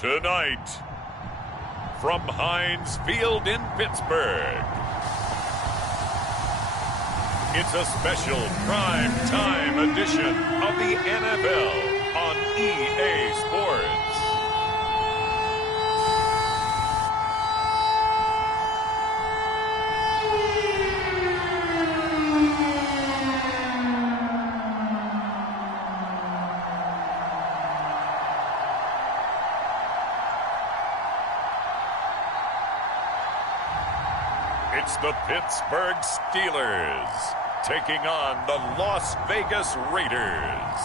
Tonight, from Heinz Field in Pittsburgh, it's a special prime time edition of the NFL on EA Sports. It's the Pittsburgh Steelers taking on the Las Vegas Raiders.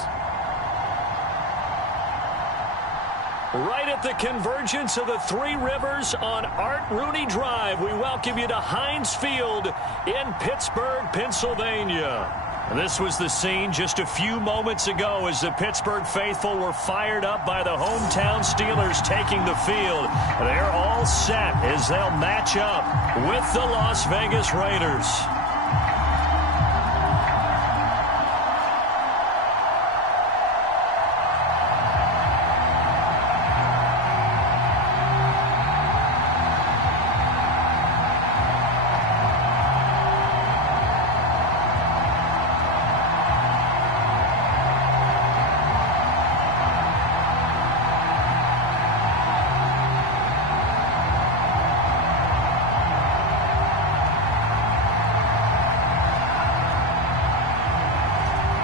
Right at the convergence of the Three Rivers on Art Rooney Drive, we welcome you to Heinz Field in Pittsburgh, Pennsylvania. This was the scene just a few moments ago as the Pittsburgh faithful were fired up by the hometown Steelers taking the field. They're all set as they'll match up with the Las Vegas Raiders.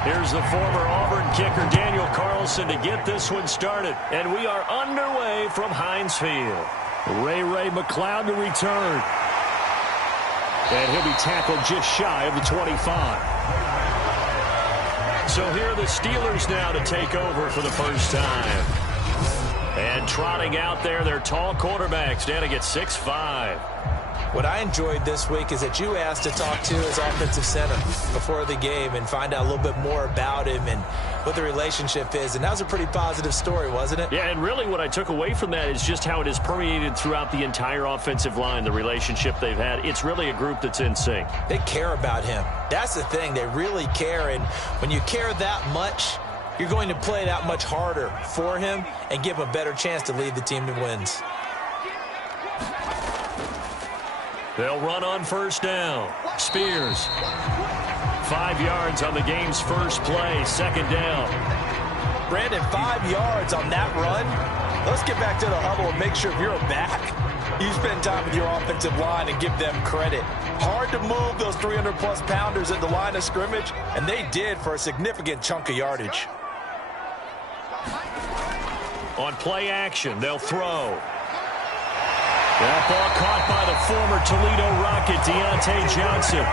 Here's the former Auburn kicker Daniel Carlson to get this one started. And we are underway from Heinz Field. Ray McLeod to return. And he'll be tackled just shy of the 25. So here are the Steelers now to take over for the first time. And trotting out there, their tall quarterbacks standing at 6'5". What I enjoyed this week is that you asked to talk to his offensive center before the game and find out a little bit more about him and what the relationship is. And that was a pretty positive story, wasn't it? Yeah, and really what I took away from that is just how it has permeated throughout the entire offensive line, the relationship they've had. It's really a group that's in sync. They care about him. That's the thing. They really care. And when you care that much, you're going to play that much harder for him and give him a better chance to lead the team to wins. They'll run on first down. Spears. 5 yards on the game's first play. Second down. Brandon, 5 yards on that run. Let's get back to the huddle and make sure if you're back, you spend time with your offensive line and give them credit. Hard to move those 300-plus pounders at the line of scrimmage, and they did for a significant chunk of yardage. On play action, they'll throw. That ball caught by the former Toledo Rocket, Deontay Johnson.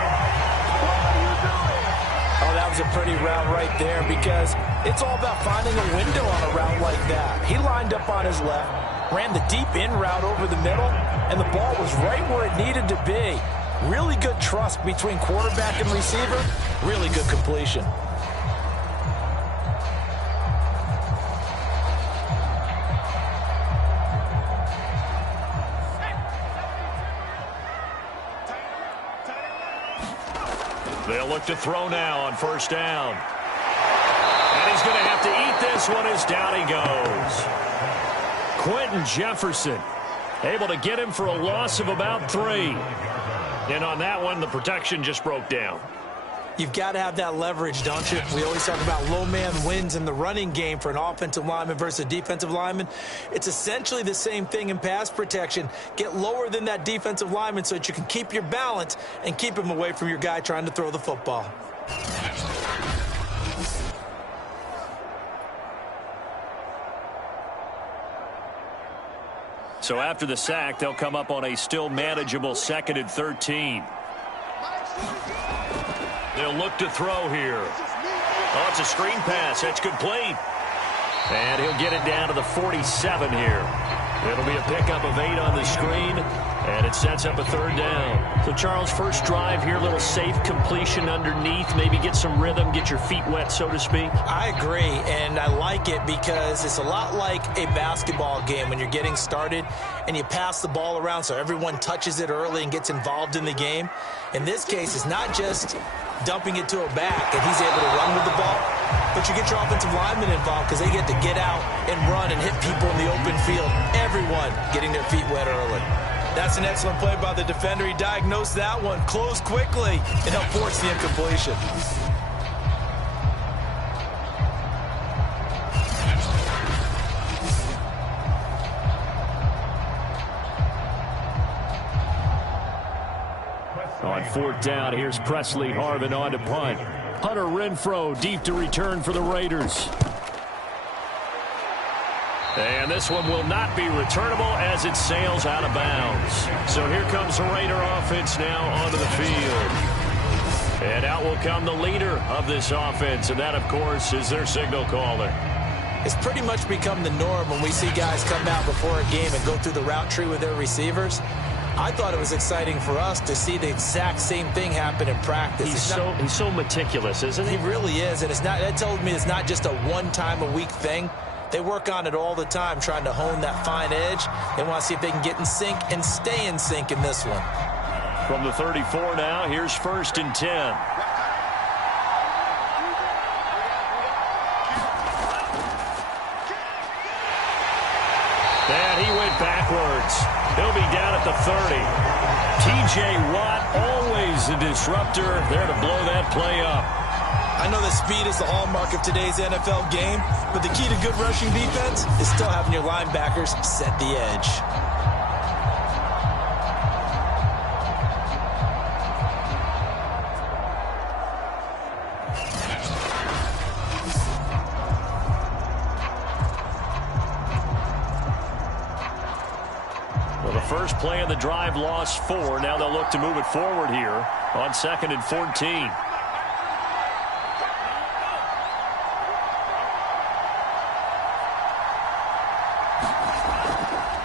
Oh, that was a pretty route right there because it's all about finding a window on a route like that. He lined up on his left, ran the deep in route over the middle, and the ball was right where it needed to be. Really good trust between quarterback and receiver. Really good completion. They'll look to throw now on first down. And he's going to have to eat this one as down he goes. Quentin Jefferson able to get him for a loss of about 3. And on that one, the protection just broke down. You've got to have that leverage, don't you? We always talk about low man wins in the running game for an offensive lineman versus a defensive lineman. It's essentially the same thing in pass protection. Get lower than that defensive lineman so that you can keep your balance and keep him away from your guy trying to throw the football. So after the sack, they'll come up on a still manageable 2nd and 13. They'll look to throw here. Oh, it's a screen pass. That's complete. And he'll get it down to the 47 here. It'll be a pickup of 8 on the screen. And it sets up a third down. So, Charles, first drive here, little safe completion underneath. Maybe get some rhythm, get your feet wet, so to speak. I agree, and I like it because it's a lot like a basketball game when you're getting started and you pass the ball around so everyone touches it early and gets involved in the game. In this case, it's not just dumping it to a back and he's able to run with the ball, but you get your offensive linemen involved because they get to get out and run and hit people in the open field. Everyone getting their feet wet early. That's an excellent play by the defender. He diagnosed that one, closed quickly, and helped force the incompletion. On fourth down, here's Presley Harvin on to punt. Hunter Renfrow deep to return for the Raiders. And this one will not be returnable as it sails out of bounds. So here comes the Raider offense now onto the field. And out will come the leader of this offense, and that, of course, is their signal caller. It's pretty much become the norm when we see guys come out before a game and go through the route tree with their receivers. I thought it was exciting for us to see the exact same thing happen in practice. He's so meticulous, isn't he? He really is, and that tells me it's not just a one-time-a-week thing. They work on it all the time, trying to hone that fine edge. They want to see if they can get in sync and stay in sync in this one. From the 34 now, here's 1st and 10. And he went backwards. He'll be down at the 30. T.J. Watt, always a disruptor, there to blow that play up. I know that speed is the hallmark of today's NFL game, but the key to good rushing defense is still having your linebackers set the edge. Well, the first play of the drive lost 4. Now they'll look to move it forward here on 2nd and 14.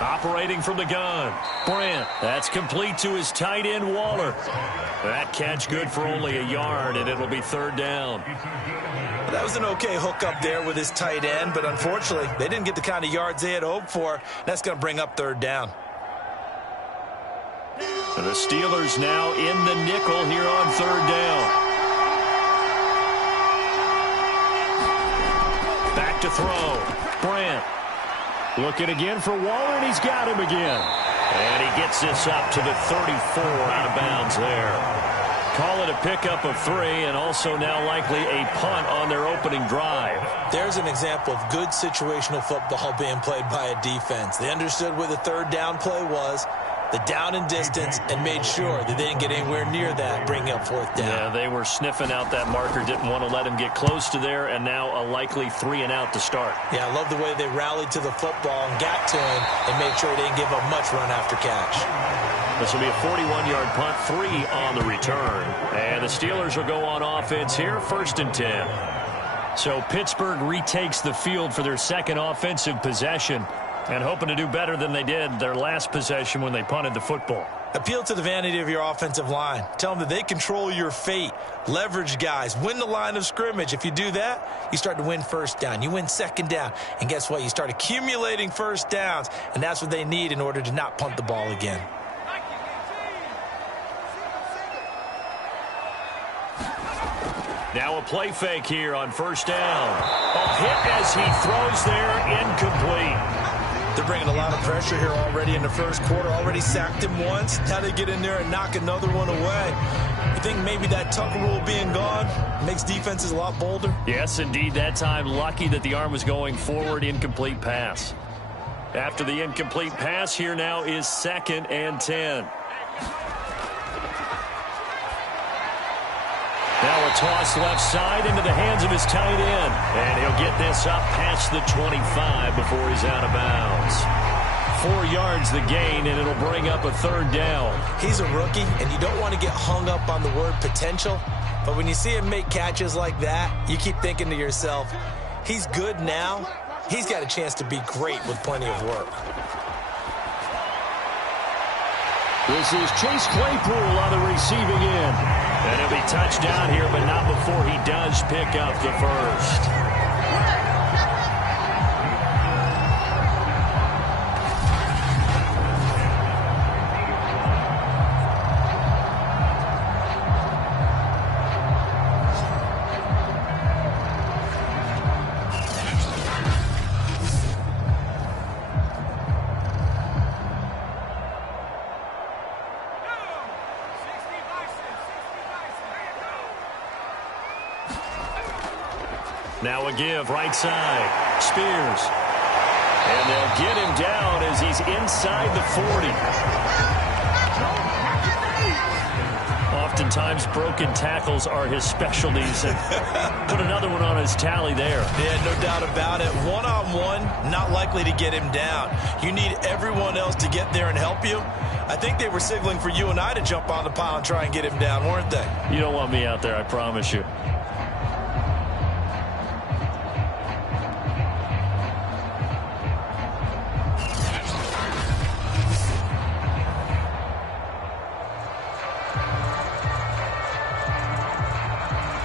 Operating from the gun, Brandt. That's complete to his tight end, Waller. That catch good for only a yard, and it'll be 3rd down. That was an okay hook up there with his tight end, but unfortunately, they didn't get the kind of yards they had hoped for. That's going to bring up 3rd down. The Steelers now in the nickel here on 3rd down. Back to throw, Brandt. Looking again for Waller, and he's got him again. And he gets this up to the 34, out of bounds there. Call it a pickup of 3, and also now likely a punt on their opening drive. There's an example of good situational football being played by a defense. They understood where the 3rd down play was, the down and distance, and made sure that they didn't get anywhere near that, bringing up 4th down. Yeah, they were sniffing out that marker, didn't want to let him get close to there, and now a likely 3 and out to start. Yeah, I love the way they rallied to the football and got to him and made sure they didn't give up much run after catch. This will be a 41-yard punt, 3 on the return. And the Steelers will go on offense here, 1st and 10. So Pittsburgh retakes the field for their second offensive possession, and hoping to do better than they did their last possession when they punted the football. Appeal to the vanity of your offensive line. Tell them that they control your fate. Leverage guys. Win the line of scrimmage. If you do that, you start to win 1st down. You win 2nd down. And guess what? You start accumulating 1st downs. And that's what they need in order to not punt the ball again. Now a play fake here on 1st down. A hit as he throws there, incomplete. They're bringing a lot of pressure here already in the 1st quarter. Already sacked him once. Now they get in there and knock another one away. You think maybe that Tucker rule being gone makes defenses a lot bolder? Yes, indeed. That time, lucky that the arm was going forward. Incomplete pass. After the incomplete pass, here now is 2nd and 10. Now a toss left side into the hands of his tight end. And he'll get this up past the 25 before he's out of bounds. 4 yards the gain, and it'll bring up a 3rd down. He's a rookie, and you don't want to get hung up on the word potential. But when you see him make catches like that, you keep thinking to yourself, he's good now. He's got a chance to be great with plenty of work. This is Chase Claypool on the receiving end. And he'll be touchdown here, but not before he does pick up the first. Now a give right side. Spears. And they'll get him down as he's inside the 40. Oftentimes broken tackles are his specialties. And put another one on his tally there. Yeah, no doubt about it. One-on-one, not likely to get him down. You need everyone else to get there and help you. I think they were signaling for you and I to jump on the pile and try and get him down, weren't they? You don't want me out there, I promise you.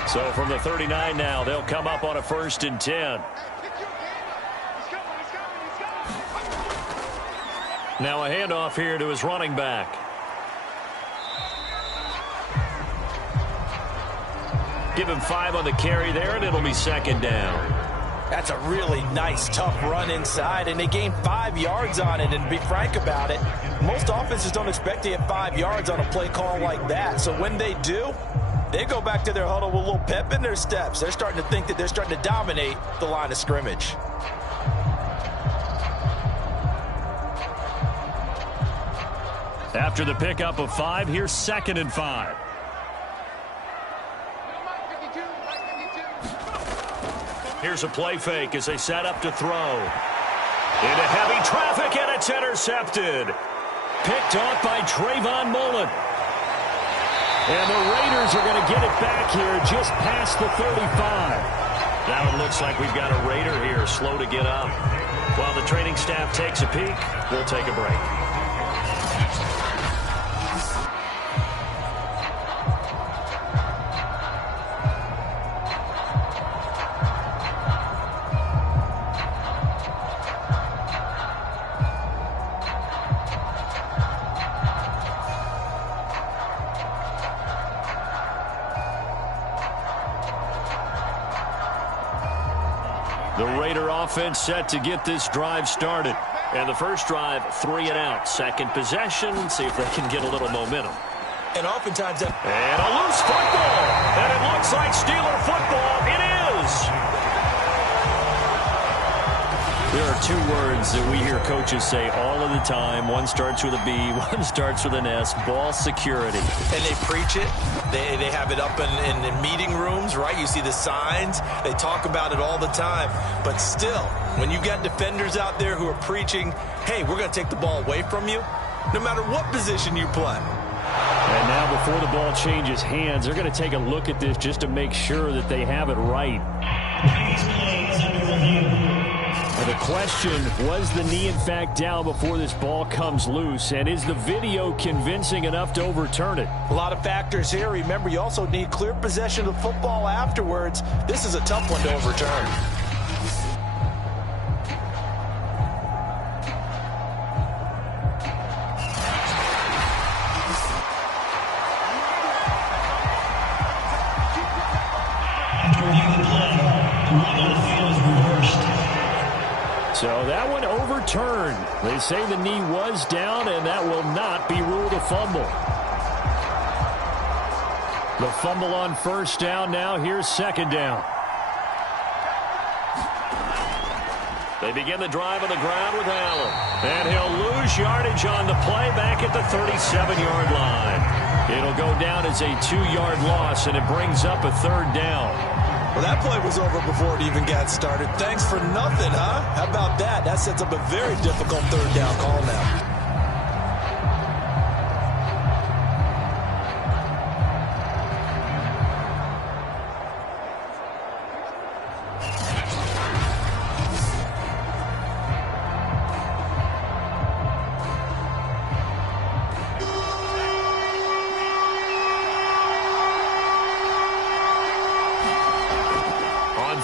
So from the 39 now, they'll come up on a 1st and 10. Now a handoff here to his running back. Give him 5 on the carry there, and it'll be 2nd down. That's a really nice, tough run inside, and they gained 5 yards on it. And to be frank about it, most offenses don't expect to get 5 yards on a play call like that. So when they do, they go back to their huddle with a little pep in their steps. They're starting to think that they're starting to dominate the line of scrimmage. After the pickup of 5, here's 2nd and 5. Here's a play fake as they set up to throw. Into heavy traffic, and it's intercepted. Picked off by Trayvon Mullen. And the Raiders are going to get it back here just past the 35. Now it looks like we've got a Raider here slow to get up. While the training staff takes a peek, we'll take a break. The Raider offense set to get this drive started. And the first drive, 3 and out. Second possession, see if they can get a little momentum. And oftentimes that... And a loose football. And it looks like Steeler football. It is. There are 2 words that we hear coaches say all of the time. One starts with a B, one starts with an S. Ball security. And they preach it. They have it up in meeting rooms, right? You see the signs. They talk about it all the time. But still, when you got defenders out there who are preaching, hey, we're going to take the ball away from you, no matter what position you play. And now before the ball changes hands, they're going to take a look at this just to make sure that they have it right. The question, was the knee in fact down before this ball comes loose? And is the video convincing enough to overturn it? A lot of factors here. Remember, you also need clear possession of the football afterwards. This is a tough one to overturn. So that one overturned. They say the knee was down, and that will not be ruled a fumble. The fumble on 1st down now. Here's 2nd down. They begin the drive on the ground with Allen. And he'll lose yardage on the play back at the 37-yard line. It'll go down as a 2-yard loss, and it brings up a 3rd down. Well, that play was over before it even got started. Thanks for nothing, huh? How about that? That sets up a very difficult 3rd down call now.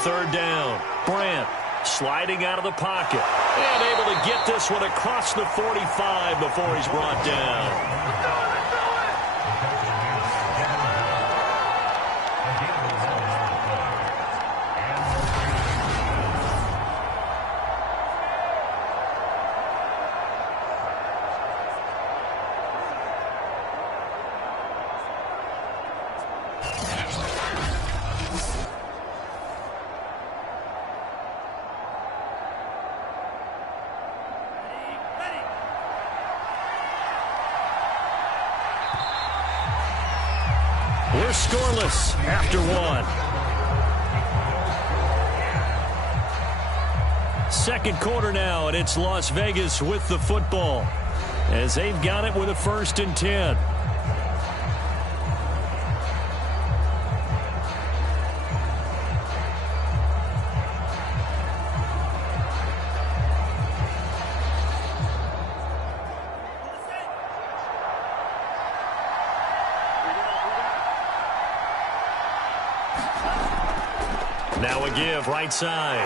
third down. Brandt sliding out of the pocket and able to get this one across the 45 before he's brought down. We're scoreless after one. Second quarter now, and it's Las Vegas with the football as they've got it with a 1st and 10. Now a give, right side.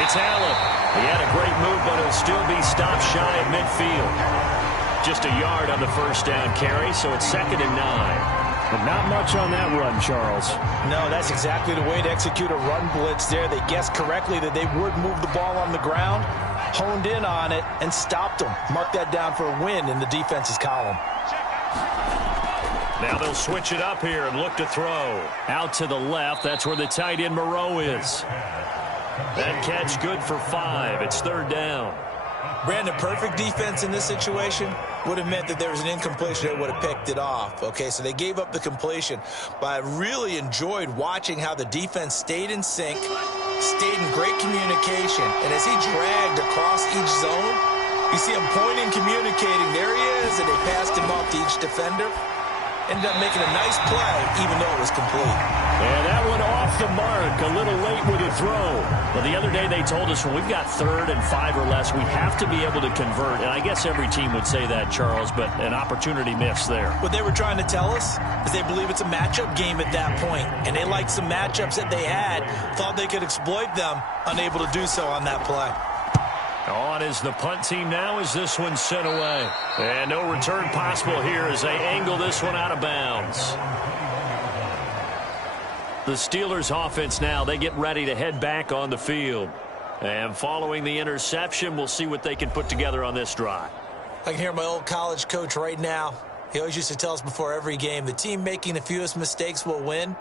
It's Allen. He had a great move, but he'll still be stopped shy at midfield. Just a yard on the first down carry, so it's 2nd and 9. But not much on that run, Charles. No, that's exactly the way to execute a run blitz there. They guessed correctly that they would move the ball on the ground, honed in on it, and stopped them. Mark that down for a win in the defense's column. Now they'll switch it up here and look to throw. Out to the left, that's where the tight end Moreau is. That catch good for 5. It's 3rd down. Brandon, perfect defense in this situation would have meant that there was an incompletion that would have picked it off. Okay, so they gave up the completion. But I really enjoyed watching how the defense stayed in sync, stayed in great communication. And as he dragged across each zone, you see him pointing, communicating. There he is, and they passed him off to each defender. Ended up making a nice play, even though it was complete. And that one off the mark, a little late with a throw. But the other day they told us when we've got 3rd and 5 or less, we have to be able to convert. And I guess every team would say that, Charles, but an opportunity missed there. What they were trying to tell us is they believe it's a matchup game at that point. And they liked some matchups that they had, thought they could exploit them, unable to do so on that play. On is the punt team now as this one's sent away. And no return possible here as they angle this one out of bounds. The Steelers offense now, they get ready to head back on the field. And following the interception, we'll see what they can put together on this drive. I can hear my old college coach right now. He always used to tell us before every game, the team making the fewest mistakes will win.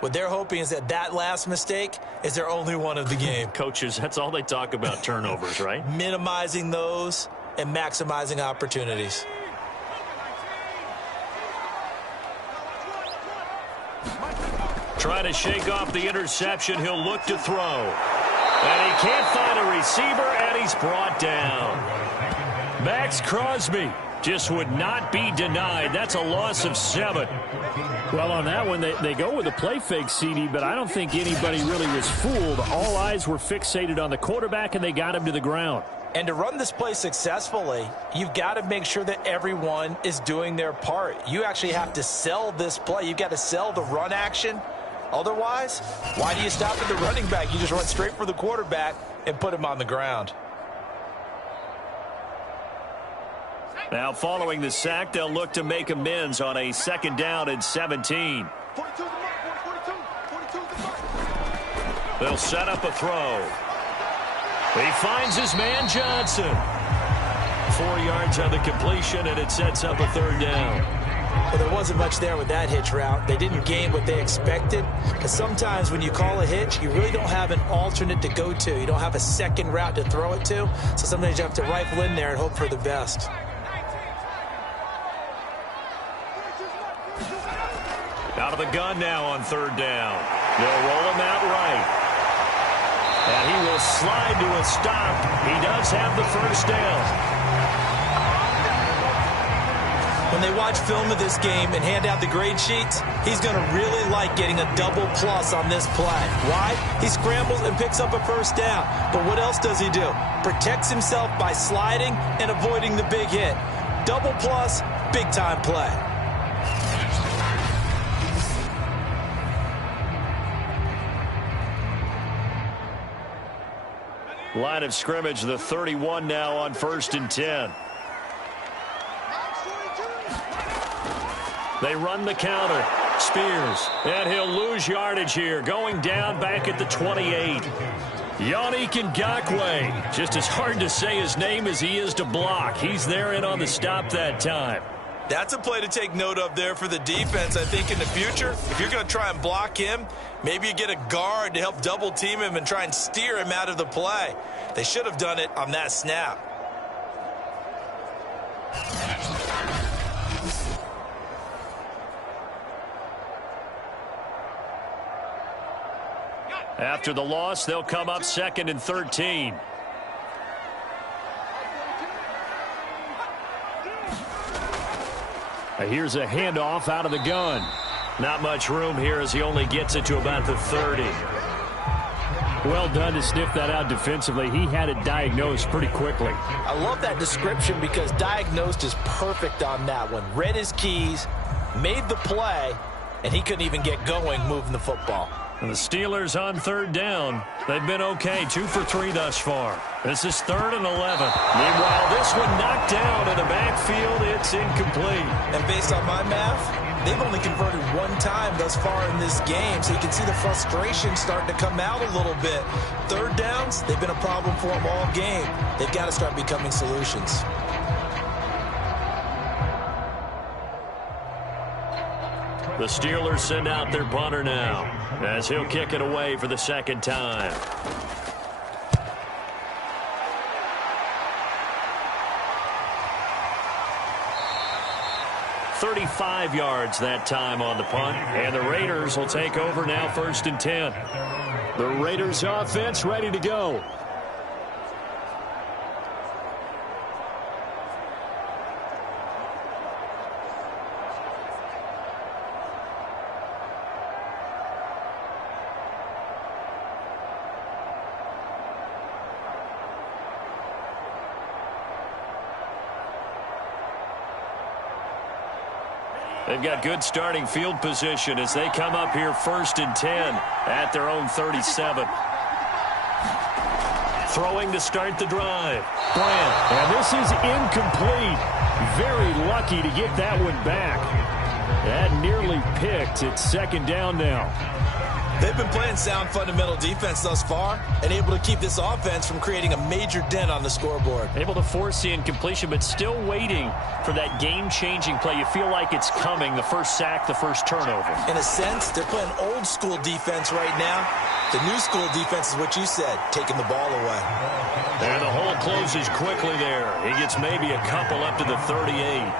What they're hoping is that that last mistake is their only one of the game. Coaches, that's all they talk about, turnovers, right? Minimizing those and maximizing opportunities. Trying to shake off the interception. He'll look to throw. And he can't find a receiver, and he's brought down. Max Crosby just would not be denied. That's a loss of 7. Well, on that one, they go with a play fake, CD, but I don't think anybody really was fooled. All eyes were fixated on the quarterback, and they got him to the ground. And to run this play successfully, you've got to make sure that everyone is doing their part. You actually have to sell this play. You've got to sell the run action. Otherwise, why do you stop at the running back? You just run straight for the quarterback and put him on the ground. Now, following the sack, they'll look to make amends on a 2nd down and 17. They'll set up a throw. He finds his man, Johnson. 4 yards on the completion, and it sets up a 3rd down. Well, there wasn't much there with that hitch route. They didn't gain what they expected. Because sometimes when you call a hitch, you really don't have an alternate to go to. You don't have a second route to throw it to. So sometimes you have to rifle in there and hope for the best. Out of the gun now on 3rd down. They'll roll him out right. And he will slide to a stop. He does have the 1st down. When they watch film of this game and hand out the grade sheets, he's going to really like getting a double plus on this play. Why? He scrambles and picks up a 1st down. But what else does he do? Protects himself by sliding and avoiding the big hit. Double plus, big-time play. Line of scrimmage, the 31 now on 1st and 10. They run the counter. Spears. And he'll lose yardage here. Going down back at the 28. Yannick Ngakoue. Just as hard to say his name as he is to block. He's there in on the stop that time. That's a play to take note of there for the defense, I think, in the future. If you're going to try and block him, maybe you get a guard to help double team him and try and steer him out of the play. They should have done it on that snap. After the loss, they'll come up 2nd and 13. Here's a handoff out of the gun. Not much room here as he only gets it to about the 30. Well done to sniff that out defensively. He had it diagnosed pretty quickly. I love that description because diagnosed is perfect on that one. Read his keys, made the play, and he couldn't even get going moving the football. And the Steelers on 3rd down. They've been okay, 2 for 3 thus far. This is 3rd and 11. Meanwhile, this one knocked down in the backfield. It's incomplete. And based on my math, they've only converted 1 time thus far in this game, so you can see the frustration starting to come out a little bit. 3rd downs, they've been a problem for them all game. They've got to start becoming solutions. The Steelers send out their punter now as he'll kick it away for the 2nd time. "35 yards that time on the punt, and the Raiders will take over now 1st and 10. The Raiders offense ready to go. They've got good starting field position as they come up here 1st and 10 at their own 37. Throwing to start the drive. Bryant. And this is incomplete. Very lucky to get that one back. That nearly picked. It's 2nd down now. They've been playing sound fundamental defense thus far and able to keep this offense from creating a major dent on the scoreboard. Able to force the incompletion, but still waiting for that game-changing play. You feel like it's coming, the first sack, the first turnover. In a sense, they're playing old school defense right now. The new school defense is what you said, taking the ball away. And the hole closes quickly there. He gets maybe a couple up to the 38.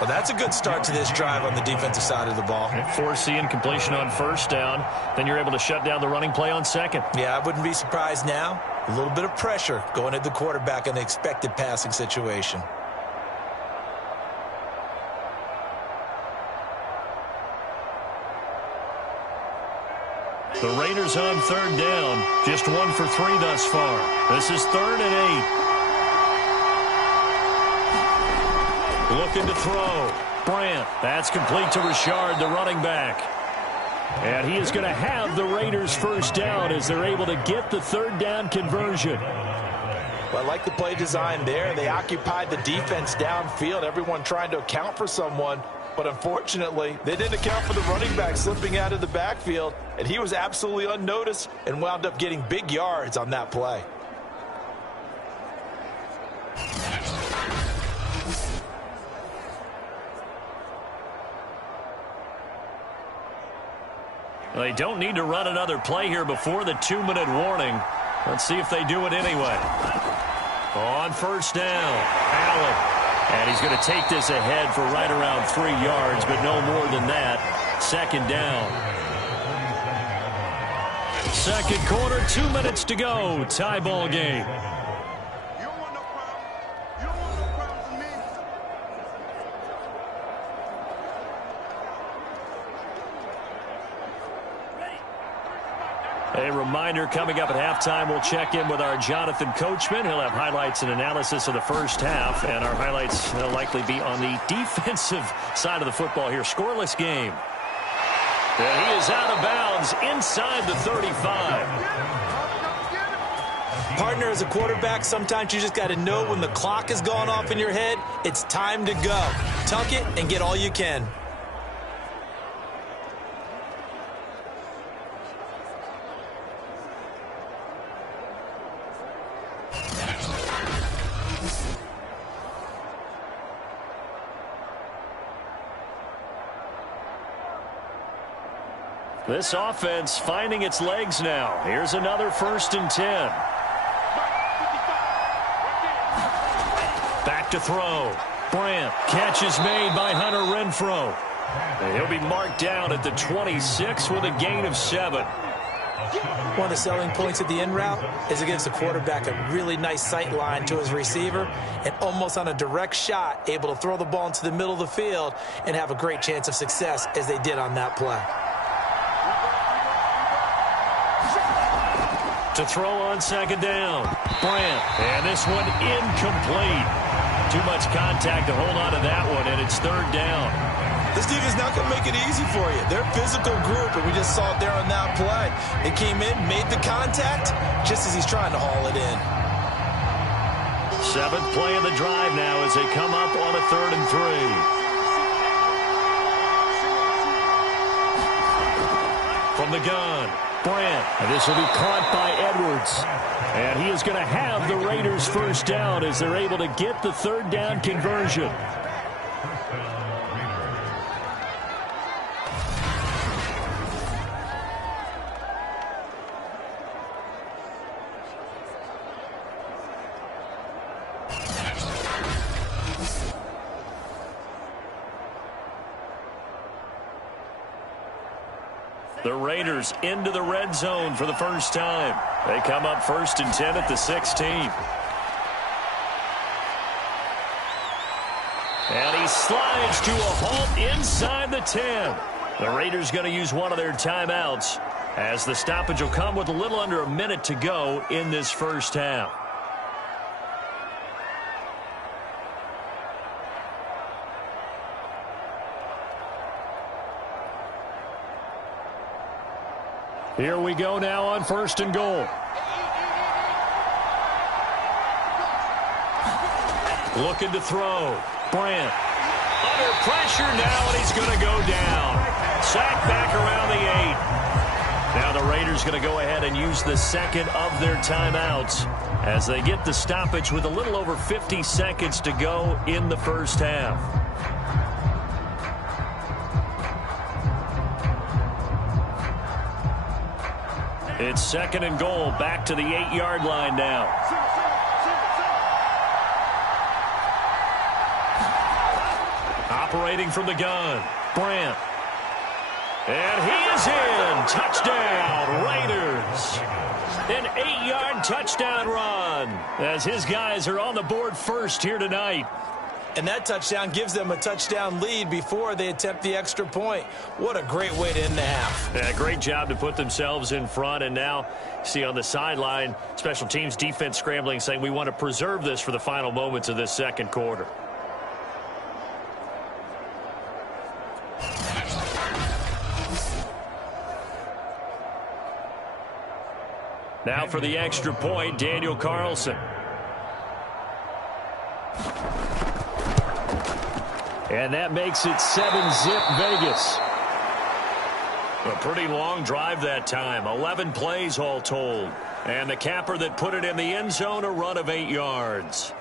Well, that's a good start to this drive on the defensive side of the ball. Force the incompletion on 1st down. Then you're able to shut down the running play on 2nd. Yeah, I wouldn't be surprised now. A little bit of pressure going at the quarterback in the expected passing situation. The Raiders on 3rd down. Just 1 for 3 thus far. This is 3rd and 8. Looking to throw. Bryant. That's complete to Richard, the running back. And he is going to have the Raiders 1st down as they're able to get the 3rd down conversion. Well, I like the play design there. They occupied the defense downfield, everyone trying to account for someone. But unfortunately, they didn't account for the running back slipping out of the backfield. And he was absolutely unnoticed and wound up getting big yards on that play. They don't need to run another play here before the 2-minute warning. Let's see if they do it anyway. On 1st down, Allen. And he's going to take this ahead for right around 3 yards, but no more than that. 2nd down. 2nd quarter, 2 minutes to go. Tie ball game. A reminder coming up at halftime, we'll check in with our Jonathan Coachman. He'll have highlights and analysis of the 1st half, and our highlights will likely be on the defensive side of the football here. Scoreless game. And he is out of bounds inside the 35. Partner, as a quarterback, sometimes you just got to know when the clock has gone off in your head, it's time to go. Tuck it and get all you can. This offense finding its legs now. Here's another 1st and 10. Back to throw. Brandt. Catch is made by Hunter Renfrow. And he'll be marked down at the 26 with a gain of 7. One of the selling points of the in route is it gives the quarterback a really nice sight line to his receiver and almost on a direct shot able to throw the ball into the middle of the field and have a great chance of success as they did on that play. To throw on 2nd down. Brandt. And this one incomplete. Too much contact to hold on to that one, and it's 3rd down. This defense not going to make it easy for you. They're a physical group, and we just saw it there on that play. They came in, made the contact, just as he's trying to haul it in. 7th play of the drive now as they come up on a 3rd and 3. From the gun. Brandt. And this will be caught by Edwards. And he is going to have the Raiders' 1st down as they're able to get the 3rd down conversion. The Raiders into the red zone for the first time. They come up 1st and 10 at the 16. And he slides to a halt inside the 10. The Raiders going to use one of their timeouts as the stoppage will come with a little under a minute to go in this first half. Here we go now on 1st and goal. Looking to throw. Brandt. Under pressure now, and he's going to go down. Sacked back around the 8. Now the Raiders going to go ahead and use the 2nd of their timeouts as they get the stoppage with a little over 50 seconds to go in the first half. It's 2nd and goal, back to the 8-yard line now. Operating from the gun, Brandt. And he is in. Touchdown, Raiders. An 8-yard touchdown run as his guys are on the board first here tonight. And that touchdown gives them a touchdown lead before they attempt the extra point. What a great way to end the half. Yeah, great job to put themselves in front. And now, see on the sideline, special teams defense scrambling, saying we want to preserve this for the final moments of this 2nd quarter. Now for the extra point, Daniel Carlson. And that makes it 7-zip Vegas. A pretty long drive that time. 11 plays all told. And the capper that put it in the end zone, a run of 8 yards.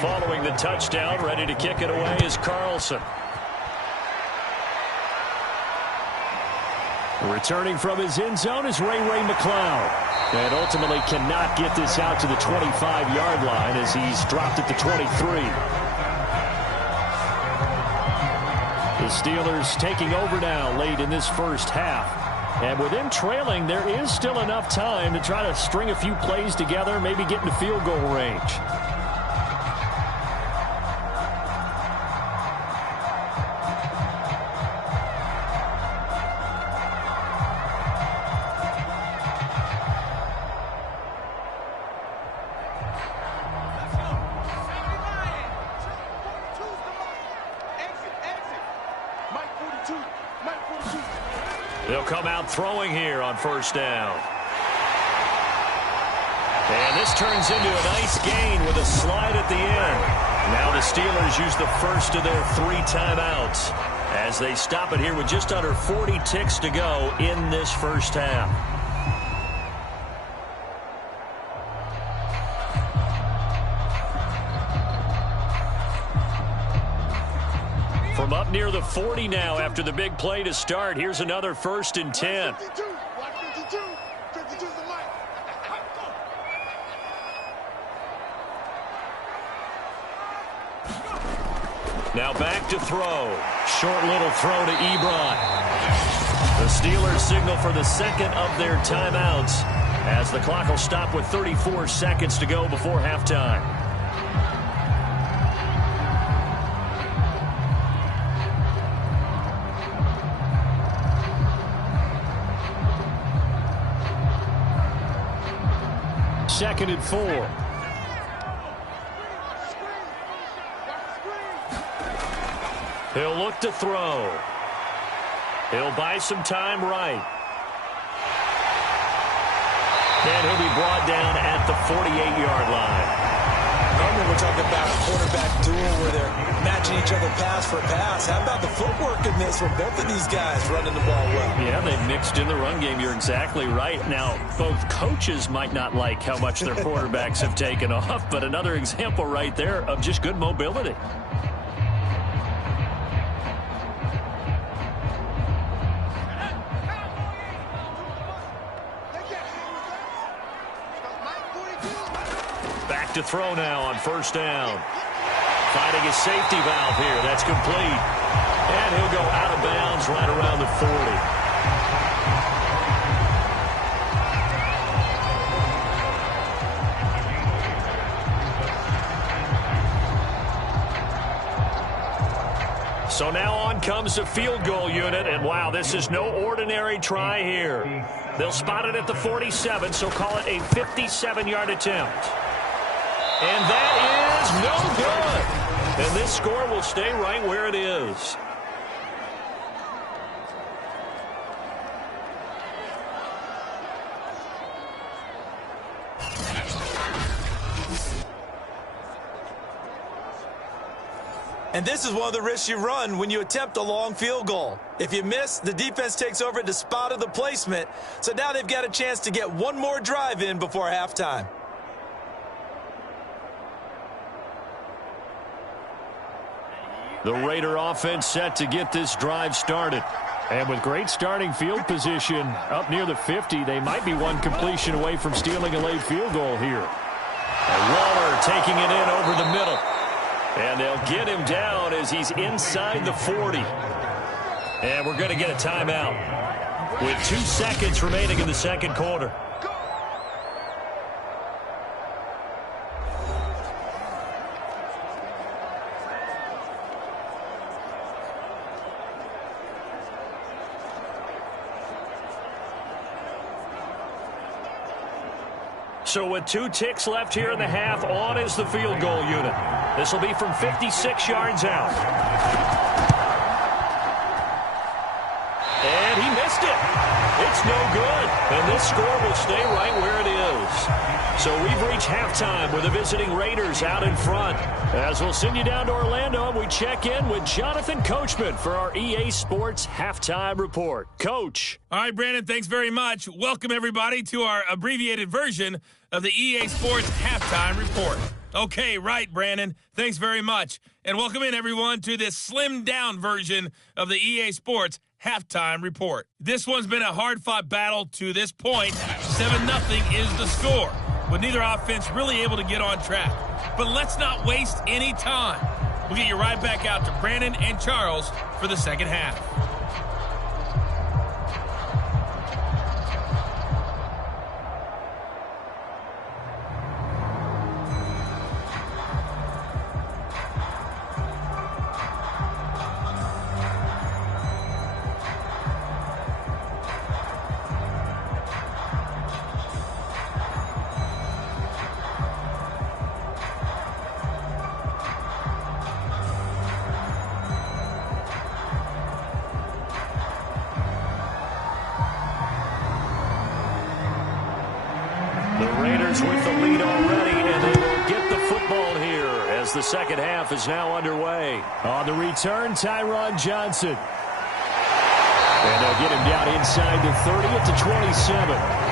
Following the touchdown, ready to kick it away is Carlson. Returning from his end zone is Ray McCloud. And ultimately cannot get this out to the 25-yard line as he's dropped at the 23. The Steelers taking over now late in this first half. And with them trailing, there is still enough time to try to string a few plays together, maybe get into field goal range. They'll come out throwing here on first down. And this turns into a nice gain with a slide at the end. Now the Steelers use the first of their 3 timeouts as they stop it here with just under 40 ticks to go in this first half. From up near the 40 now after the big play to start, here's another 1st and 10. Now back to throw. Short little throw to Ebron. The Steelers signal for the second of their timeouts as the clock will stop with 34 seconds to go before halftime. Second and 4. He'll look to throw. He'll buy some time right. And he'll be brought down at the 48-yard line. Normally we're talking about a quarterback duel where they're matching each other pass for pass. How about the footwork in this with both of these guys running the ball well? Yeah, they've mixed in the run game. You're exactly right. Now, both coaches might not like how much their quarterbacks have taken off, but another example right there of just good mobility. Back to throw now on first down. Finding his safety valve here. That's complete. And he'll go out of bounds right around the 40. So now on comes the field goal unit, and wow, this is no ordinary try here. They'll spot it at the 47, so call it a 57-yard attempt. And that is no good. And this score will stay right where it is. And this is one of the risks you run when you attempt a long field goal. If you miss, the defense takes over at the spot of the placement. So now they've got a chance to get one more drive in before halftime. The Raider offense set to get this drive started. And with great starting field position up near the 50, they might be one completion away from stealing a late field goal here. And Waller taking it in over the middle. And they'll get him down as he's inside the 40. And we're going to get a timeout with 2 seconds remaining in the second quarter. So with 2 ticks left here in the half, on is the field goal unit. This will be from 56 yards out. And he missed it. It's no good. And this score will stay right where it is. So we've reached halftime with the visiting Raiders out in front. As we'll send you down to Orlando, we check in with Jonathan Coachman for our EA Sports Halftime Report. Coach. All right, Brandon, thanks very much. Welcome, everybody, to our abbreviated version of the EA Sports Halftime Report. Okay, right, Brandon. Thanks very much. And welcome in, everyone, to this slimmed-down version of the EA Sports Halftime Report. This one's been a hard-fought battle to this point. 7-0 is the score, with neither offense really able to get on track. But let's not waste any time. We'll get you right back out to Brandon and Charles for the second half. Steelers with the lead already, and they will get the football here as the second half is now underway. On the return, Tyron Johnson. And they'll get him down inside the 30 at the 27.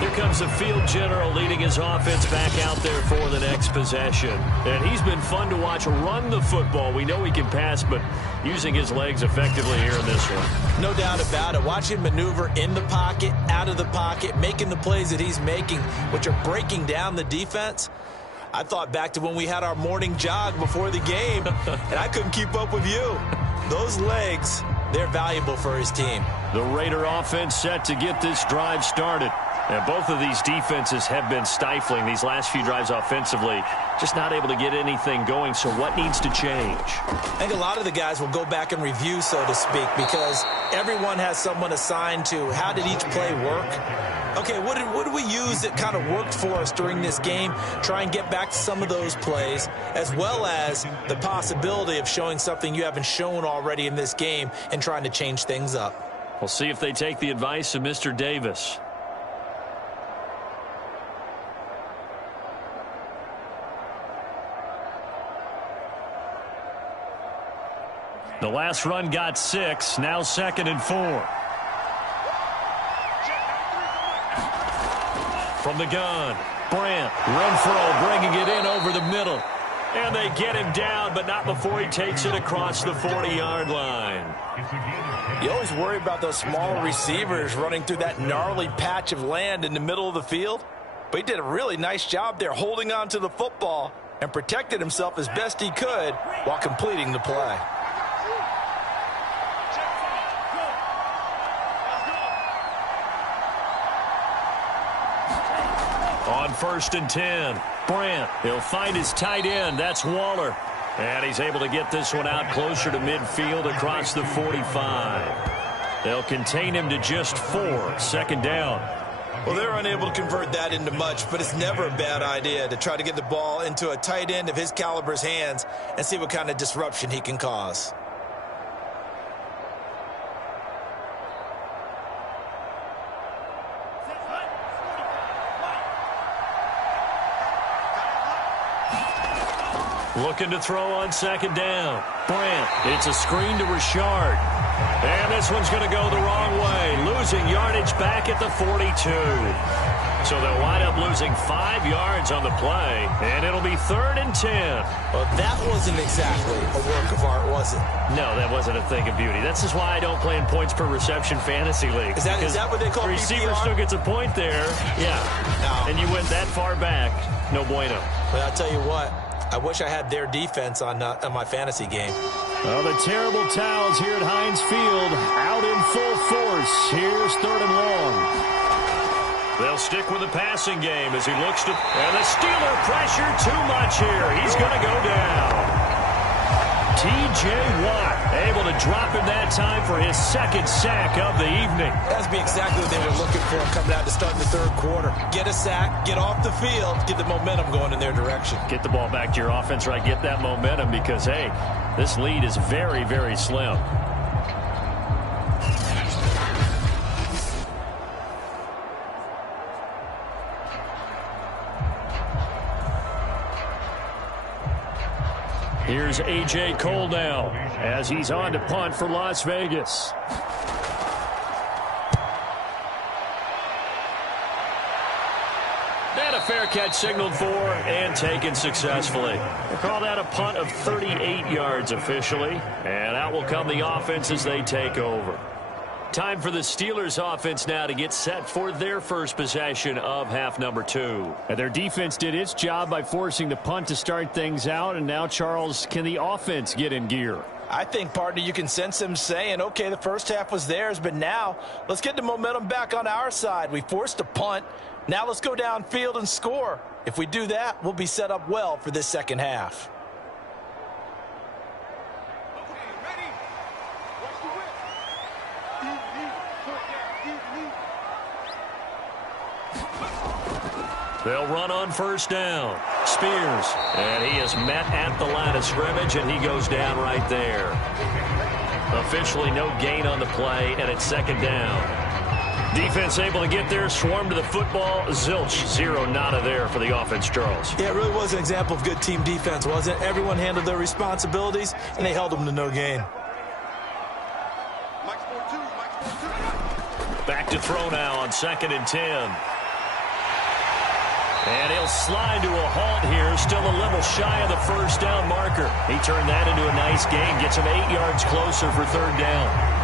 Here comes the field general leading his offense back out there for the next possession. And he's been fun to watch run the football. We know he can pass, but using his legs effectively here in this one. No doubt about it. Watch him maneuver in the pocket, out of the pocket, making the plays that he's making, which are breaking down the defense. I thought back to when we had our morning jog before the game, and I couldn't keep up with you. Those legs, they're valuable for his team. The Raider offense set to get this drive started. And both of these defenses have been stifling these last few drives offensively, just not able to get anything going. So what needs to change? I think a lot of the guys will go back and review, so to speak, because everyone has someone assigned to how did each play work. Okay, what did we use that kind of worked for us during this game? Try and get back to some of those plays, as well as the possibility of showing something you haven't shown already in this game and trying to change things up. We'll see if they take the advice of Mr. Davis. The last run got 6, now 2nd and 4. From the gun, Brandt, Renfro bringing it in over the middle. And they get him down, but not before he takes it across the 40-yard line. You always worry about those small receivers running through that gnarly patch of land in the middle of the field. But he did a really nice job there holding on to the football and protected himself as best he could while completing the play. On 1st and 10, Brandt, he'll find his tight end. That's Waller. And he's able to get this one out closer to midfield across the 45. They'll contain him to just 4, 2nd down. Well, they're unable to convert that into much, but it's never a bad idea to try to get the ball into a tight end of his caliber's hands and see what kind of disruption he can cause. Looking to throw on 2nd down. Brandt, it's a screen to Richard. And this one's going to go the wrong way. Losing yardage back at the 42. So they'll wind up losing 5 yards on the play. And it'll be 3rd and 10. Well, that wasn't exactly a work of art, was it? No, that wasn't a thing of beauty. That's just why I don't play in points per reception fantasy league. Is that what they call the receiver PPR? still gets a point there. Yeah. No. And you went that far back. No bueno. But I'll tell you what. I wish I had their defense on my fantasy game. Oh, the terrible towels here at Heinz Field out in full force. Here's 3rd and long. They'll stick with the passing game as he looks to... And the Steeler pressure too much here. He's going to go down. T.J. Watt able to drop him that time for his 2nd sack of the evening. That's be exactly what they were looking for coming out to start the 3rd quarter. Get a sack, get off the field, get the momentum going in their direction. Get the ball back to your offense, right? Get that momentum because, hey, this lead is very, very slim. Here's A.J. Cole now as he's on to punt for Las Vegas. And a fair catch signaled for and taken successfully. They call that a punt of 38 yards officially. And out will come the offense as they take over. Time for the Steelers offense now to get set for their first possession of half number 2. And their defense did its job by forcing the punt to start things out. And now, Charles, can the offense get in gear? I think, partner, you can sense them saying, okay, the first half was theirs, but now let's get the momentum back on our side. We forced a punt. Now let's go downfield and score. If we do that, we'll be set up well for this second half. They'll run on first down. Spears. And he is met at the line of scrimmage, and he goes down right there. Officially no gain on the play, and it's second down. Defense able to get there, swarm to the football. Zilch, zero, nada there for the offense, Charles. Yeah, it really was an example of good team defense, wasn't it? Everyone handled their responsibilities, and they held them to no gain. Back to throw now on 2nd and 10. And he'll slide to a halt here, still a little shy of the first down marker. He turned that into a nice gain, gets him 8 yards closer for 3rd down.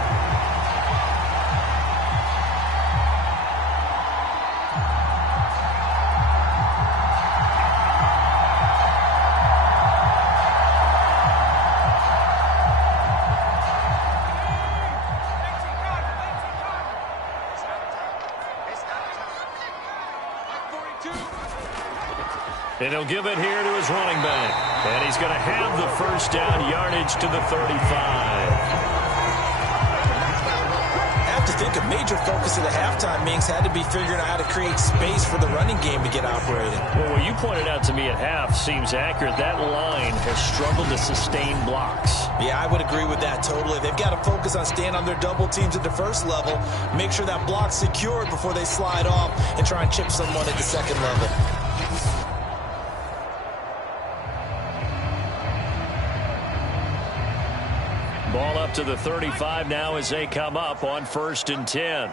And he'll give it here to his running back. And he's going to have the first down, yardage to the 35. I have to think a major focus of the halftime meetings had to be figuring out how to create space for the running game to get operating. Well, what you pointed out to me at half seems accurate. That line has struggled to sustain blocks. Yeah, I would agree with that totally. They've got to focus on staying on their double teams at the first level, make sure that block's secured before they slide off and try and chip someone at the second level. Ball up to the 35 now as they come up on 1st and 10.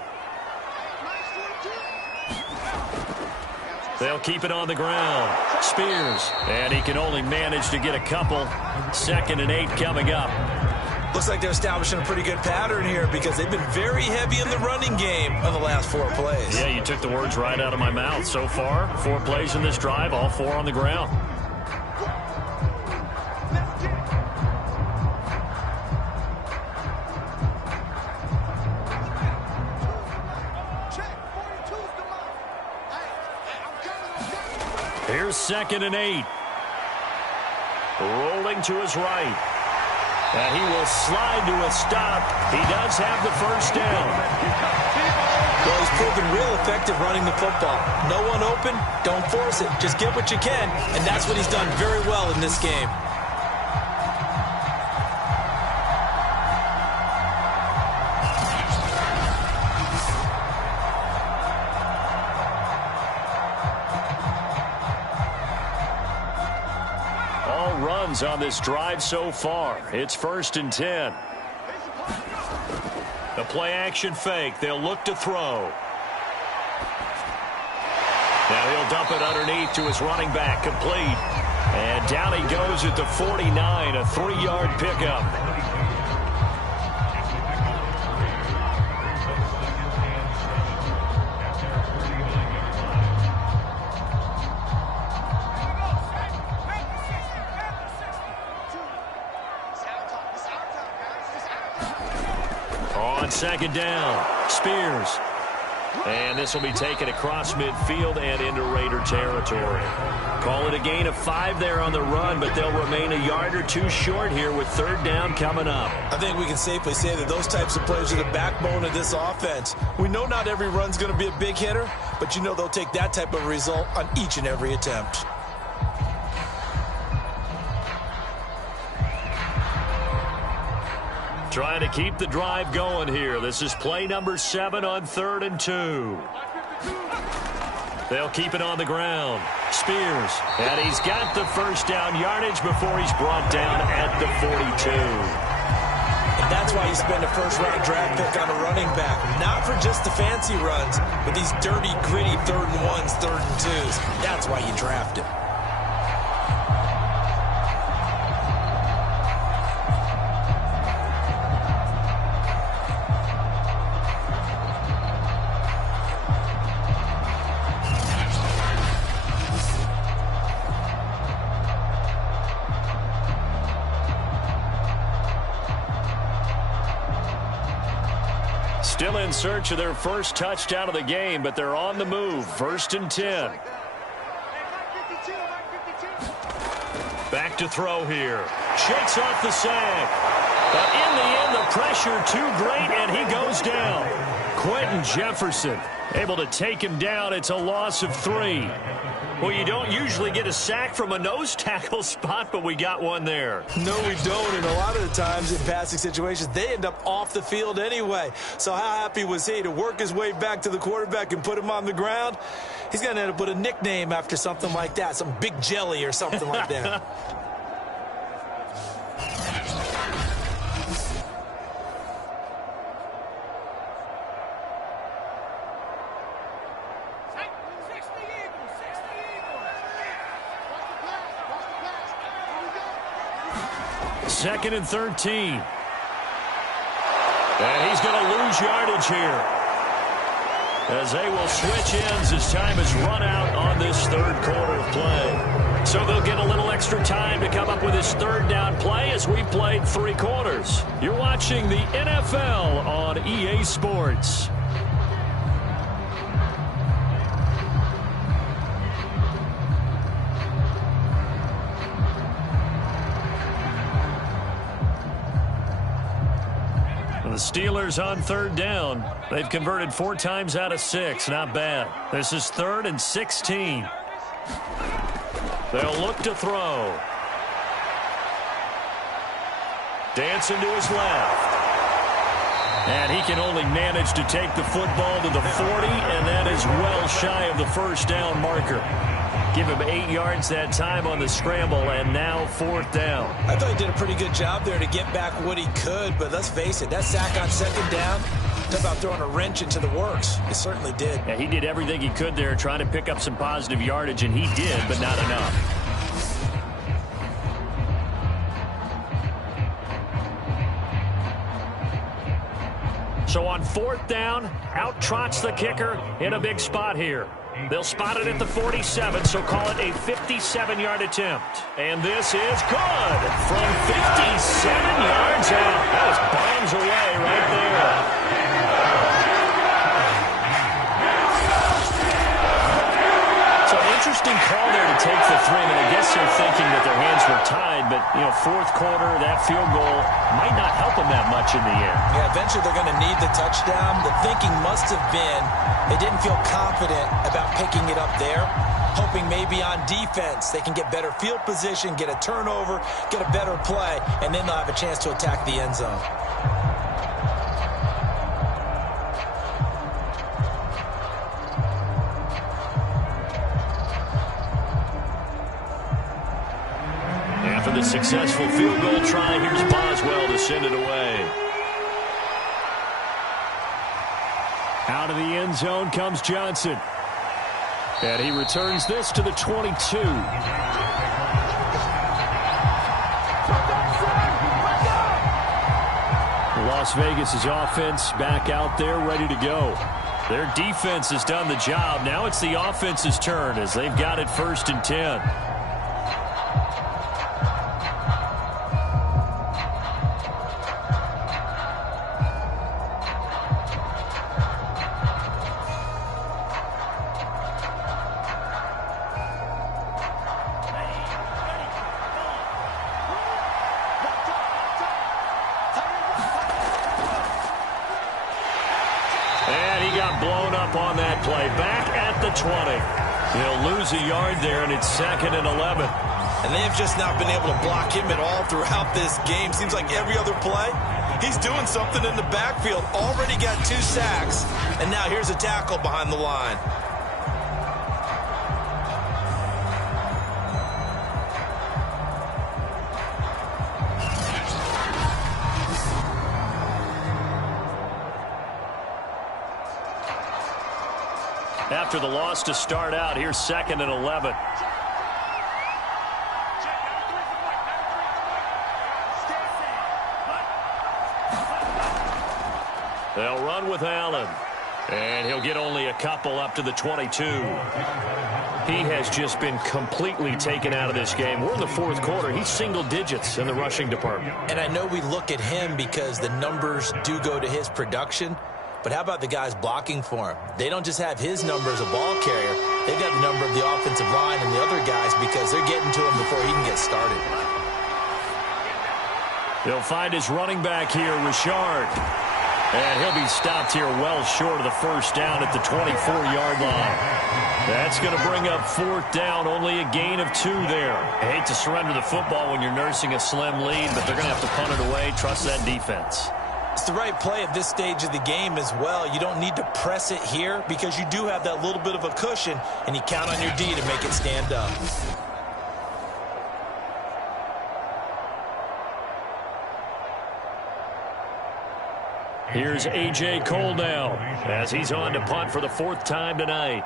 They'll keep it on the ground. Spears, and he can only manage to get a couple. 2nd and 8 coming up. Looks like they're establishing a pretty good pattern here because they've been very heavy in the running game on the last 4 plays. Yeah, you took the words right out of my mouth. So far, 4 plays in this drive, all 4 on the ground. Here's 2nd and 8. Rolling to his right. And he will slide to a stop. He does have the first down. Well, he's proven real effective running the football. No one open, don't force it. Just get what you can, and that's what he's done very well in this game. On this drive so far. It's 1st and 10. The play action fake. They'll look to throw. Now he'll dump it underneath to his running back. Complete. And down he goes at the 49. A 3-yard pickup. On 2nd down, Spears. And this will be taken across midfield and into Raider territory. Call it a gain of 5 there on the run, but they'll remain a yard or 2 short here with 3rd down coming up. I think we can safely say that those types of plays are the backbone of this offense. We know not every run's going to be a big hitter, but you know they'll take that type of result on each and every attempt. Trying to keep the drive going here. This is play number 7 on 3rd and 2. They'll keep it on the ground. Spears, and he's got the first down yardage before he's brought down at the 42. And that's why you spend a first-round draft pick on a running back. Not for just the fancy runs, but these dirty, gritty 3rd and 1s, 3rd and 2s. That's why you draft him. Still in search of their first touchdown of the game, but they're on the move. 1st and 10. Back to throw here. Shakes off the sack. But in the end, the pressure too great, and he goes down. Quentin Jefferson able to take him down. It's a loss of 3. Well, you don't usually get a sack from a nose tackle spot, but we got one there. No, we don't. And a lot of the times in passing situations, they end up off the field anyway. So how happy was he to work his way back to the quarterback and put him on the ground? He's going to end up with a nickname after something like that, some Big Jelly or something like that. Second and 13. And he's going to lose yardage here, as they will switch ends as time is run out on this third quarter of play. So they'll get a little extra time to come up with his third down play as we played 3 quarters. You're watching the NFL on EA Sports. The Steelers on third down. They've converted 4 times out of 6. Not bad. This is 3rd and 16. They'll look to throw. Dancing to his left. And he can only manage to take the football to the 40, and that is well shy of the first down marker. Give him 8 yards that time on the scramble, and now 4th down. I thought he did a pretty good job there to get back what he could, but let's face it, that sack on 2nd down, talk about throwing a wrench into the works. It certainly did. Yeah, he did everything he could there trying to pick up some positive yardage, and he did, but not enough. So on 4th down, out trots the kicker in a big spot here. They'll spot it at the 47, so call it a 57-yard attempt. And this is good from 57 yards out. That was bombs away right there. So an interesting call there to take the 3. And I guess they're thinking that their hands were tied, but, you know, 4th quarter, that field goal might not help them that much in the end. Yeah, eventually they're going to need the touchdown. The thinking must have been they didn't feel confident about picking it up there, hoping maybe on defense they can get better field position, get a turnover, get a better play, and then they'll have a chance to attack the end zone. After the successful field goal try, here's Boswell to send it away. Out of the end zone comes Johnson. And he returns this to the 22. Las Vegas' offense back out there ready to go. Their defense has done the job. Now it's the offense's turn as they've got it 1st and 10. Blown up on that play. Back at the 20. He'll lose a yard there, and it's 2nd and 11. And they have just not been able to block him at all throughout this game. Seems like every other play, he's doing something in the backfield. Already got 2 sacks, and now here's a tackle behind the line. After the loss to start out, here's 2nd and 11. They'll run with Allen. And he'll get only a couple up to the 22. He has just been completely taken out of this game. We're in the 4th quarter. He's single digits in the rushing department. And I know we look at him because the numbers do go to his production. But how about the guys blocking for him? They don't just have his number as a ball carrier. They've got the number of the offensive line and the other guys because they're getting to him before he can get started. They'll find his running back here, Richard. And he'll be stopped here well short of the first down at the 24-yard line. That's going to bring up fourth down, only a gain of 2 there. I hate to surrender the football when you're nursing a slim lead, but they're going to have to punt it away. Trust that defense. It's the right play at this stage of the game as well. You don't need to press it here because you do have that little bit of a cushion, and you count on your D to make it stand up. Here's A.J. Cole now as he's on to punt for the 4th time tonight.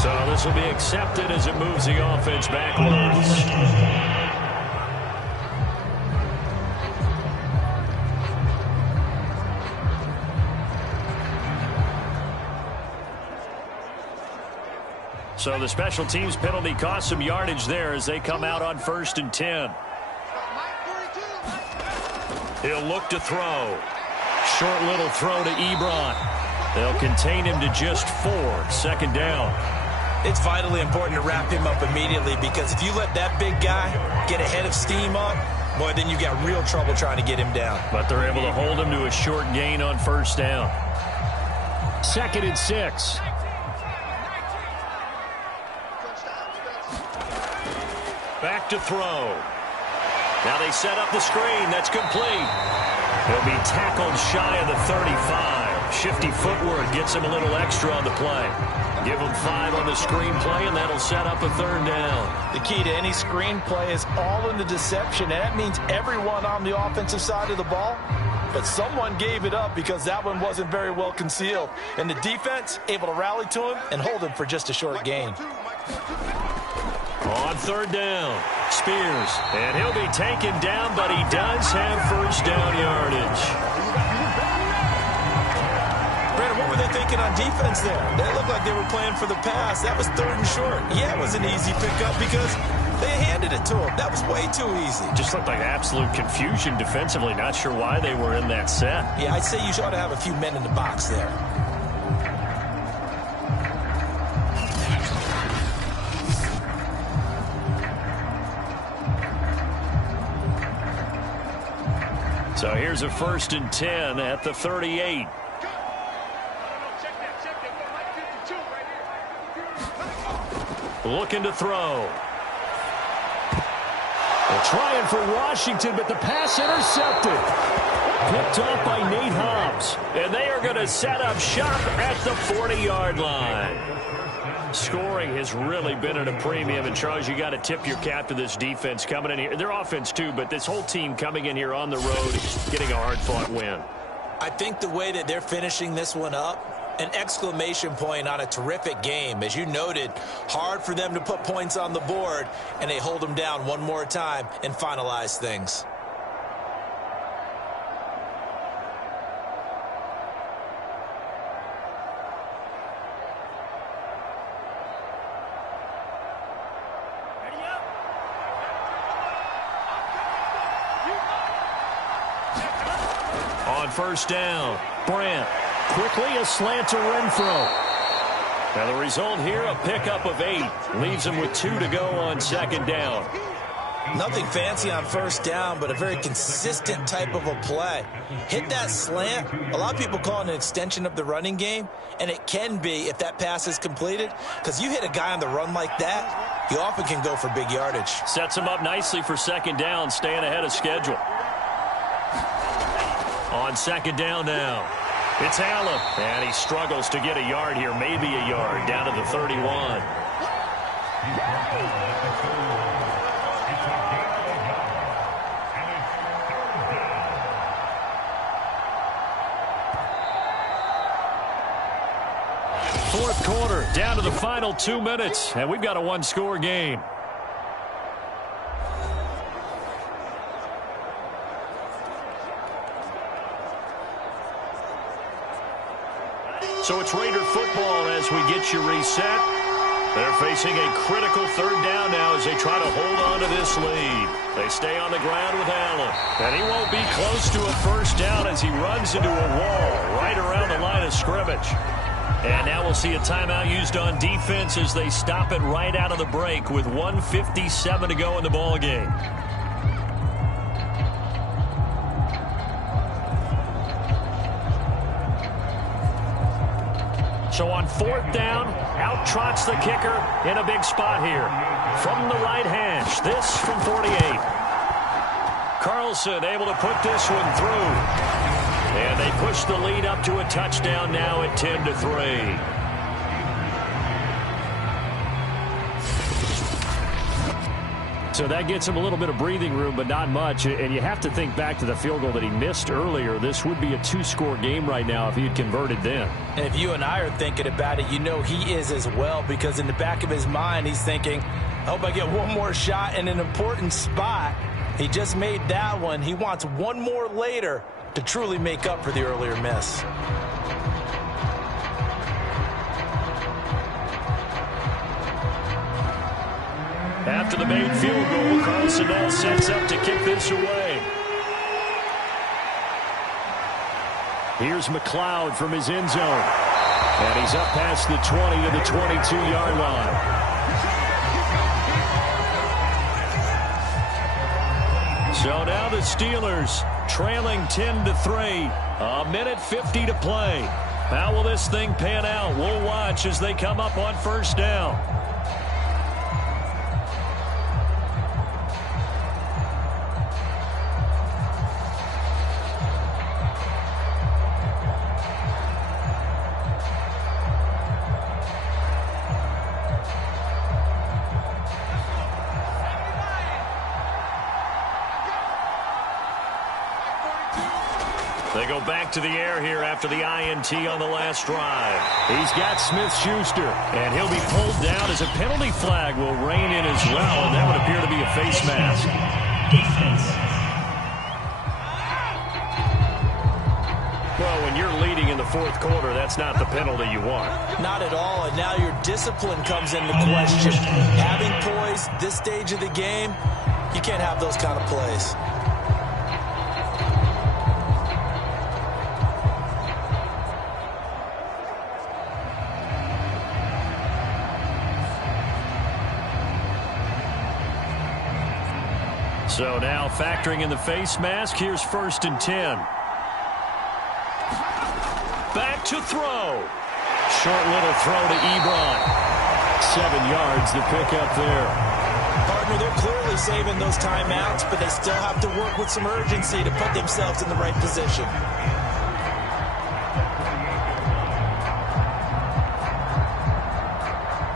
So this will be accepted as it moves the offense backwards. So the special teams penalty cost some yardage there as they come out on 1st and 10. He'll look to throw. Short little throw to Ebron. They'll contain him to just 4. 2nd down. It's vitally important to wrap him up immediately because if you let that big guy get ahead of steam up, boy, then you got real trouble trying to get him down. But they're able to hold him to a short gain on 1st down. 2nd and 6. Back to throw. Now they set up the screen. That's complete. He'll be tackled shy of the 35. Shifty footwork gets him a little extra on the play. Give him 5 on the screen play, and that'll set up a 3rd down. The key to any screen play is all in the deception, and that means everyone on the offensive side of the ball. But someone gave it up because that one wasn't very well concealed. And the defense able to rally to him and hold him for just a short gain. On 3rd down, Spears. And he'll be taken down, but he does have 1st down yardage. Brandon, what were they thinking on defense there? They looked like they were playing for the pass. That was 3rd and short. Yeah, it was an easy pickup because they handed it to him. That was way too easy. Just looked like absolute confusion defensively. Not sure why they were in that set. Yeah, I'd say you ought to have a few men in the box there. So here's a 1st and 10 at the 38. Looking to throw. They're trying for Washington, but the pass intercepted. Picked off by Nate Hobbs. And they are going to set up shop at the 40-yard line. Scoring has really been at a premium, and Charles, you got to tip your cap to this defense coming in here. Their offense too, but this whole team coming in here on the road, getting a hard-fought win. I think the way that they're finishing this one up, an exclamation point on a terrific game. As you noted, hard for them to put points on the board, and they hold them down one more time and finalize things. On 1st down, Brandt. Quickly a slant to Renfro. Now the result here, a pickup of 8. Leaves him with 2 to go on 2nd down. Nothing fancy on 1st down, but a very consistent type of a play. Hit that slant. A lot of people call it an extension of the running game, and it can be if that pass is completed, because you hit a guy on the run like that, you often can go for big yardage. Sets him up nicely for 2nd down, staying ahead of schedule. On 2nd down now, it's Allen, and he struggles to get a yard here, maybe a yard, down to the 31. Fourth quarter, down to the final 2 minutes, and we've got a 1-score game. So it's Raider football as we get you reset. They're facing a critical third down now as they try to hold on to this lead. They stay on the ground with Allen. And he won't be close to a first down as he runs into a wall right around the line of scrimmage. And now we'll see a timeout used on defense as they stop it right out of the break with 1:57 to go in the ball game. So on fourth down, out trots the kicker in a big spot here. From the right hash, this from 48. Carlson able to put this one through. And they push the lead up to a touchdown now at 10-3. So that gets him a little bit of breathing room, but not much. And you have to think back to the field goal that he missed earlier. This would be a two-score game right now if he had converted then. And if you and I are thinking about it, you know he is as well, because in the back of his mind, he's thinking, I hope I get one more shot in an important spot. He just made that one. He wants one more later to truly make up for the earlier miss. After the made field goal, Carlson now sets up to kick this away. Here's McLeod from his end zone. And he's up past the 20 to the 22-yard line. So now the Steelers trailing 10-3. A minute 50 to play. How will this thing pan out? We'll watch as they come up on first down. They go back to the air here after the INT on the last drive. He's got Smith-Schuster, and he'll be pulled down as a penalty flag will rein in as well, and that would appear to be a face mask. Defense. Well, when you're leading in the fourth quarter, that's not the penalty you want. Not at all, and now your discipline comes into question. Having poise this stage of the game, you can't have those kind of plays. So now factoring in the face mask, here's 1st and 10. Back to throw. Short little throw to Ebron. 7 yards the pickup there. Partner, they're clearly saving those timeouts, but they still have to work with some urgency to put themselves in the right position.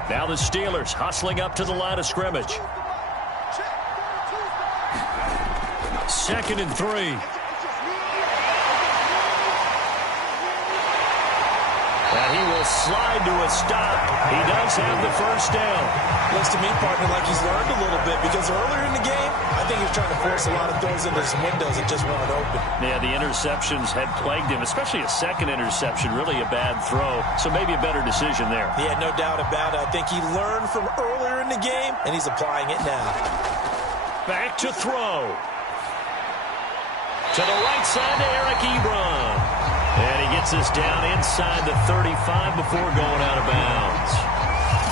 Now the Steelers hustling up to the line of scrimmage. 2nd and 3. And he will slide to a stop. He does have the first down. Looks to me, partner, like he's learned a little bit, because earlier in the game, I think he was trying to force a lot of throws into some windows that just weren't open. Yeah, the interceptions had plagued him, especially a second interception, really a bad throw. So maybe a better decision there. Yeah, no doubt about it. I think he learned from earlier in the game, and he's applying it now. Back to throw. To the right side to Eric Ebron. And he gets this down inside the 35 before going out of bounds.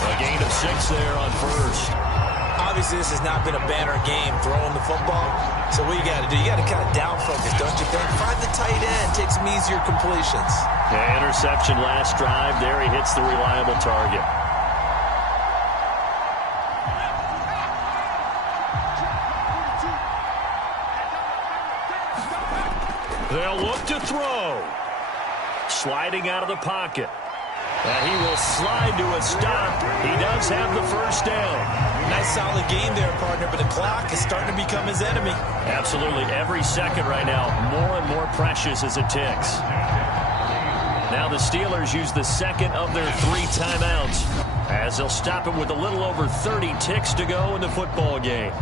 A gain of 6 there on first. Obviously, this has not been a banner game throwing the football. So what you got to do, you got to kind of down focus, don't you think? Find the tight end, take some easier completions. Yeah, interception last drive. There he hits the reliable target. They'll look to throw. Sliding out of the pocket. And he will slide to a stop. He does have the first down. Nice solid game there, partner, but the clock is starting to become his enemy. Absolutely. Every second right now, more and more precious as it ticks. Now the Steelers use the second of their 3 timeouts as they'll stop it with a little over 30 ticks to go in the football game.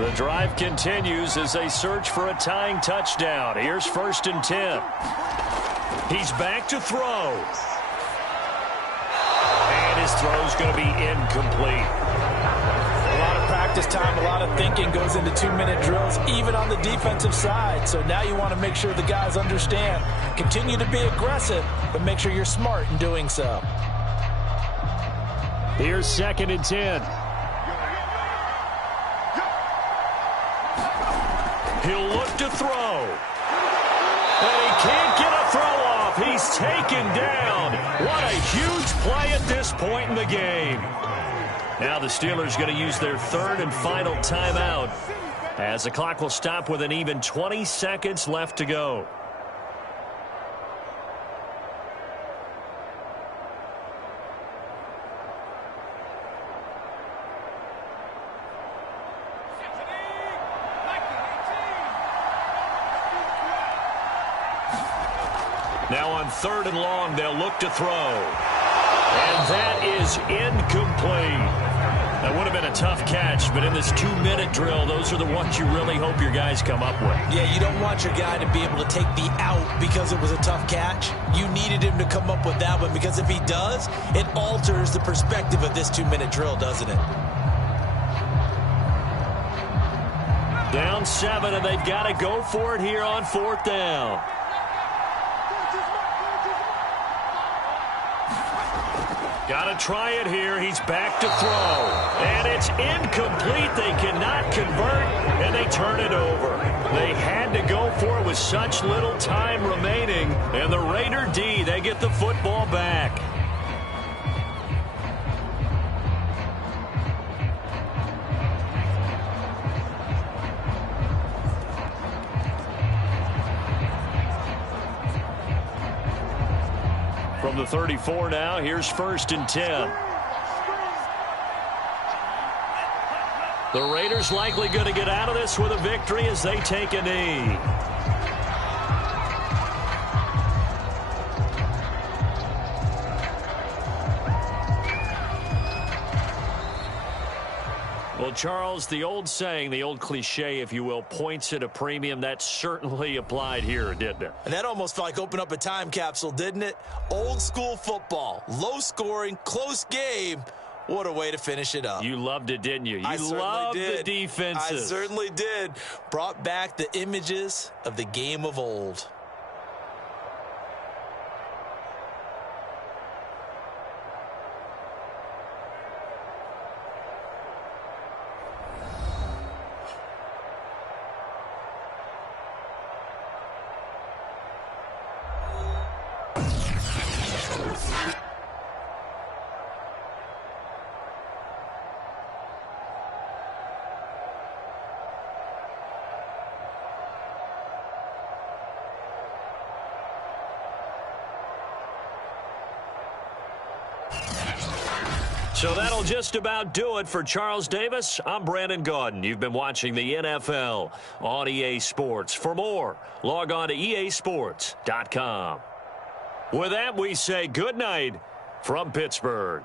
The drive continues as they search for a tying touchdown. Here's 1st and 10. He's back to throw. And his throw's going to be incomplete. A lot of practice time, a lot of thinking goes into 2-minute drills, even on the defensive side. So now you want to make sure the guys understand. Continue to be aggressive, but make sure you're smart in doing so. Here's 2nd and 10. He'll look to throw. And he can't get a throw off. He's taken down. What a huge play at this point in the game. Now the Steelers going to use their 3rd and final timeout as the clock will stop with an even 20 seconds left to go. Now on 3rd and long, they'll look to throw. And that is incomplete. That would have been a tough catch, but in this 2-minute drill, those are the ones you really hope your guys come up with. Yeah, you don't want your guy to be able to take the out because it was a tough catch. You needed him to come up with that one, because if he does, it alters the perspective of this 2-minute drill, doesn't it? Down 7, and they've got to go for it here on 4th down. Got to try it here. He's back to throw. And it's incomplete. They cannot convert, and they turn it over. They had to go for it with such little time remaining. And the Raider D, they get the football back. From the 34 now, here's 1st and 10. The Raiders likely going to get out of this with a victory as they take a knee. Well, Charles, the old saying, the old cliche, if you will, points at a premium, that certainly applied here, didn't it? And that almost felt like opened up a time capsule, didn't it? Old school football, low scoring, close game. What a way to finish it up. You loved it, didn't you? You loved the defenses. I certainly did. Brought back the images of the game of old. So that'll just about do it for Charles Davis. I'm Brandon Gaudin. You've been watching the NFL on EA Sports. For more, log on to easports.com. With that, we say good night from Pittsburgh.